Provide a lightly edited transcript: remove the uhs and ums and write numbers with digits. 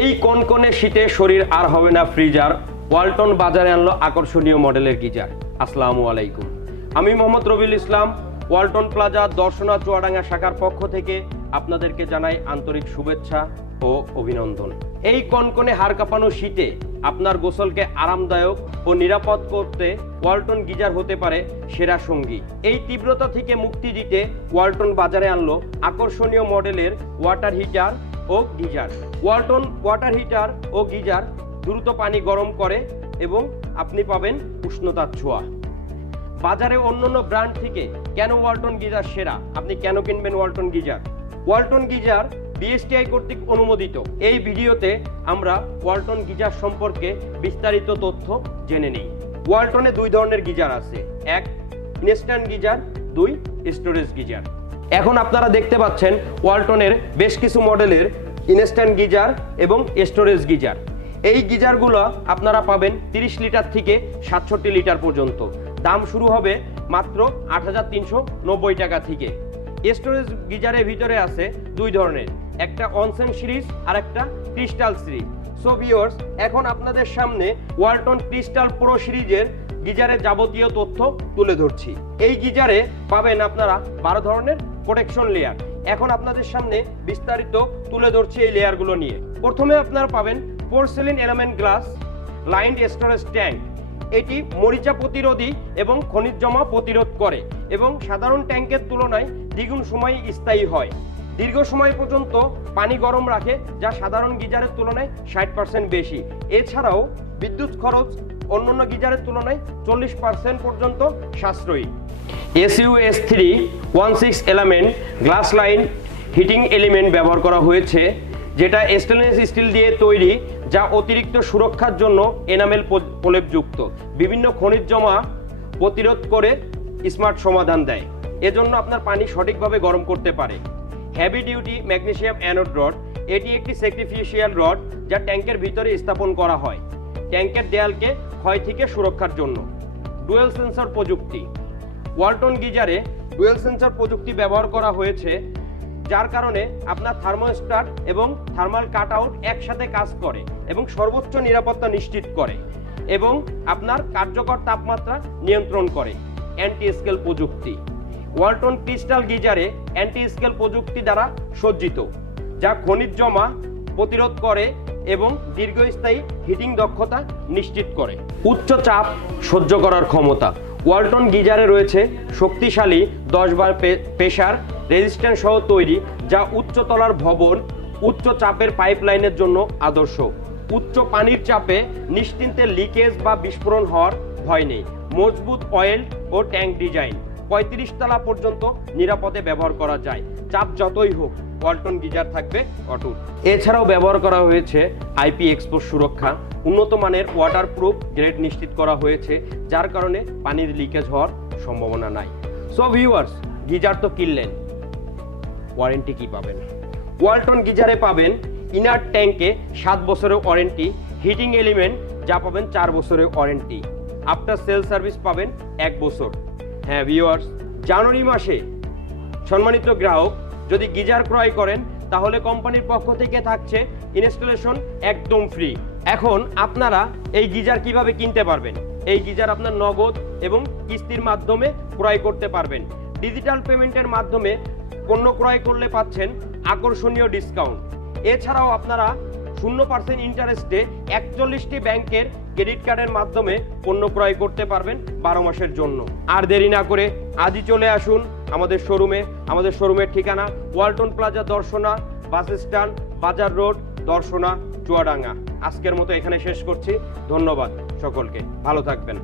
এই কনকনে শীতে শরীর আর হবে না ফ্রিজার, ওয়ালটন বাজারে আনলো আকর্ষণীয় মডেলের গিজার। আসসালামু আলাইকুম, আমি মোহাম্মদ রবিউল ইসলাম। ওয়ালটন প্লাজা দর্শনা চুয়াডাঙ্গা শাখার পক্ষ থেকে আপনাদেরকে জানাই আন্তরিক শুভেচ্ছা ও অভিনন্দন। এই কনকনে হাড় কাঁপানো শীতে আপনার গোসলকে আরামদায়ক ও নিরাপদ করতে ওয়ালটন গিজার হতে পারে সেরা সঙ্গী। এই তীব্রতা থেকে মুক্তি দিতে ওয়ালটন বাজারে আনলো আকর্ষণীয় মডেলের ওয়াটার হিটার ও গিজার। ওয়ালটন ওয়াটার হিটার ও গিজার দ্রুত পানি গরম করে এবং আপনি পাবেন উষ্ণতার ছোঁয়া। বাজারে অন্যান্য ব্র্যান্ড থেকে কেন ওয়ালটন গিজার সেরা, আপনি কেন কিনবেন Walton geyser? Walton geyser BSTI কর্তৃক অনুমোদিত। এই ভিডিওতে আমরা ওয়ালটন গিজার সম্পর্কে বিস্তারিত তথ্য জেনে নিই। ওয়ালটনে দুই ধরনের গিজার আছে, এক ইনস্ট্যান্ট গিজার, দুই স্টোরেজ গিজার। এখন আপনারা দেখতে পাচ্ছেন ওয়ালটনের বেশ কিছু মডেলের ইনস্ট্যান্ট গিজার এবং স্টোরেজ গিজার। এই গিজারগুলো আপনারা পাবেন 30 লিটার থেকে 67 লিটার পর্যন্ত। দাম শুরু হবে মাত্র 8,390 টাকা থেকে। স্টোরেজ গিজারের ভিতরে আছে দুই ধরনের, একটা অনসেন সিরিজ আর একটা ক্রিস্টাল সিরিজ। সো ভিউয়ার্স, এখন আপনাদের সামনে ওয়ালটন ক্রিস্টাল প্রো সিরিজের গিজারের যাবতীয় তথ্য তুলে ধরছি। এই গিজারে পাবেন আপনারা 12 ধরনের প্রোটেকশন লেয়ার। এখন আপনাদের সামনে বিস্তারিত তুলে ধরছি এই লেয়ারগুলো নিয়ে। প্রথমে আপনারা পাবেন porcelain element glass lined storage tank. এটি মরিচা প্রতিরোধী এবং খনিজ জমা প্রতিরোধ করে এবং সাধারণ ট্যাঙ্কের তুলনায় দ্বিগুণ সময় স্থায়ী হয়। দীর্ঘ সময় পর্যন্ত পানি গরম রাখে, যা সাধারণ গিজারের তুলনায় 60% বেশি। এছাড়াও বিদ্যুৎ খরচ অন্যান্য গিজারের তুলনায় 40% পর্যন্ত সাশ্রয়ী। SUS3 16 element glass line heating element ব্যবহার করা হয়েছে, যেটা স্টেনলেস স্টিল দিয়ে তৈরি, যা অতিরিক্ত সুরক্ষার জন্য এনামেল প্রলেপযুক্ত। বিভিন্ন খনিজ জমা প্রতিরোধ করে স্মার্ট সমাধান দেয়, এজন্য আপনার পানি সঠিকভাবে গরম করতে পারে। Heavy duty magnesium anode rod. এটি একটি স্যাক্রিফিশিয়াল রড যা ট্যাঙ্কের ভিতরে স্থাপন করা হয় ট্যাঙ্কের দেয়ালকে ক্ষয় থেকে সুরক্ষার জন্য। ডুয়েল সেন্সর প্রযুক্তি। ওয়ালটন গিজারে ডুয়েল সেন্সর প্রযুক্তি ব্যবহার করা হয়েছে, যার কারণে আপনার থার্মোস্ট্যাট এবং থার্মাল কাট আউট একসাথে কাজ করে এবং সর্বোচ্চ নিরাপত্তা নিশ্চিত করে এবং আপনার কার্যকর তাপমাত্রা নিয়ন্ত্রণ করে। অ্যান্টি স্কেল প্রযুক্তি। ওয়ালটন ক্রিস্টাল গিজারে অ্যান্টি স্কেল প্রযুক্তি দ্বারা সজ্জিত, যা খনিজ জমা প্রতিরোধ করে এবং দীর্ঘস্থায়ী হিটিং দক্ষতা নিশ্চিত করে। উচ্চ চাপ সহ্য করার ক্ষমতা। ওয়ালটন গিজারে রয়েছে শক্তিশালী 10 বার প্রেসার রেজিস্ট্যান্স সহ তৈরি, যা উচ্চ তলার ভবন উচ্চ চাপের পাইপলাইনের জন্য আদর্শ। উচ্চ পানির চাপে নিশ্চিন্তে লিকেজ বা বিস্ফোরণ হওয়ার ভয় নেই। মজবুত অয়েল ও ট্যাঙ্ক ডিজাইন। 35 তলা পর্যন্ত নিরাপদে ব্যবহার করা যায়। চাপ যতই হোক, ওয়ালটন গিজার থাকবে অটুট। এছাড়াও ব্যবহার করা হয়েছে IP এক্সপোর্ট সুরক্ষা। উন্নত মানের ওয়াটারপ্রুফ গ্রেড নিশ্চিত করা হয়েছে, যার কারণে পানির লিকেজ হওয়ার সম্ভাবনা নাই। সো ভিউয়ার্স, গিজার তো কিনলেন, ওয়ারেন্টি কি পাবেন? ওয়ালটন গিজারে পাবেন ইনার ট্যাঙ্কে 7 বছরের ওয়ারেন্টি, হিটিং এলিমেন্ট যা পাবেন 4 বছরের ওয়ারেন্টি, আফটার সেল সার্ভিস পাবেন 1 বছর। হ্যাঁ ভিউয়ার্স, জানুয়ারি মাসে সম্মানিত গ্রাহক যদি গিজার ক্রয় করেন, তাহলে কোম্পানির পক্ষ থেকে থাকছে ইনস্টলেশন একদম ফ্রি। এখন আপনারা এই গিজার কিভাবে কিনতে পারবেন? এই গিজার আপনার নগদ এবং কিস্তির মাধ্যমে ক্রয় করতে পারবেন। ডিজিটাল পেমেন্টের মাধ্যমে পণ্য ক্রয় করলে পাচ্ছেন আকর্ষণীয় ডিসকাউন্ট। এছাড়াও আপনারা 0% ইন্টারেস্টে 41টি ব্যাংকের ক্রেডিট কার্ডের মাধ্যমে পণ্য ক্রয় করতে পারবেন 12 মাসের জন্য। আর দেরি না করে আজই চলে আসুন আমাদের শোরুমে। আমাদের শোরুমের ঠিকানা Walton plaza Darshana bus stand, বাজার রোড, দর্শনা, চুয়াডাঙ্গা। আজকের মতো এখানে শেষ করছি। ধন্যবাদ সকলকে, ভালো থাকবেন।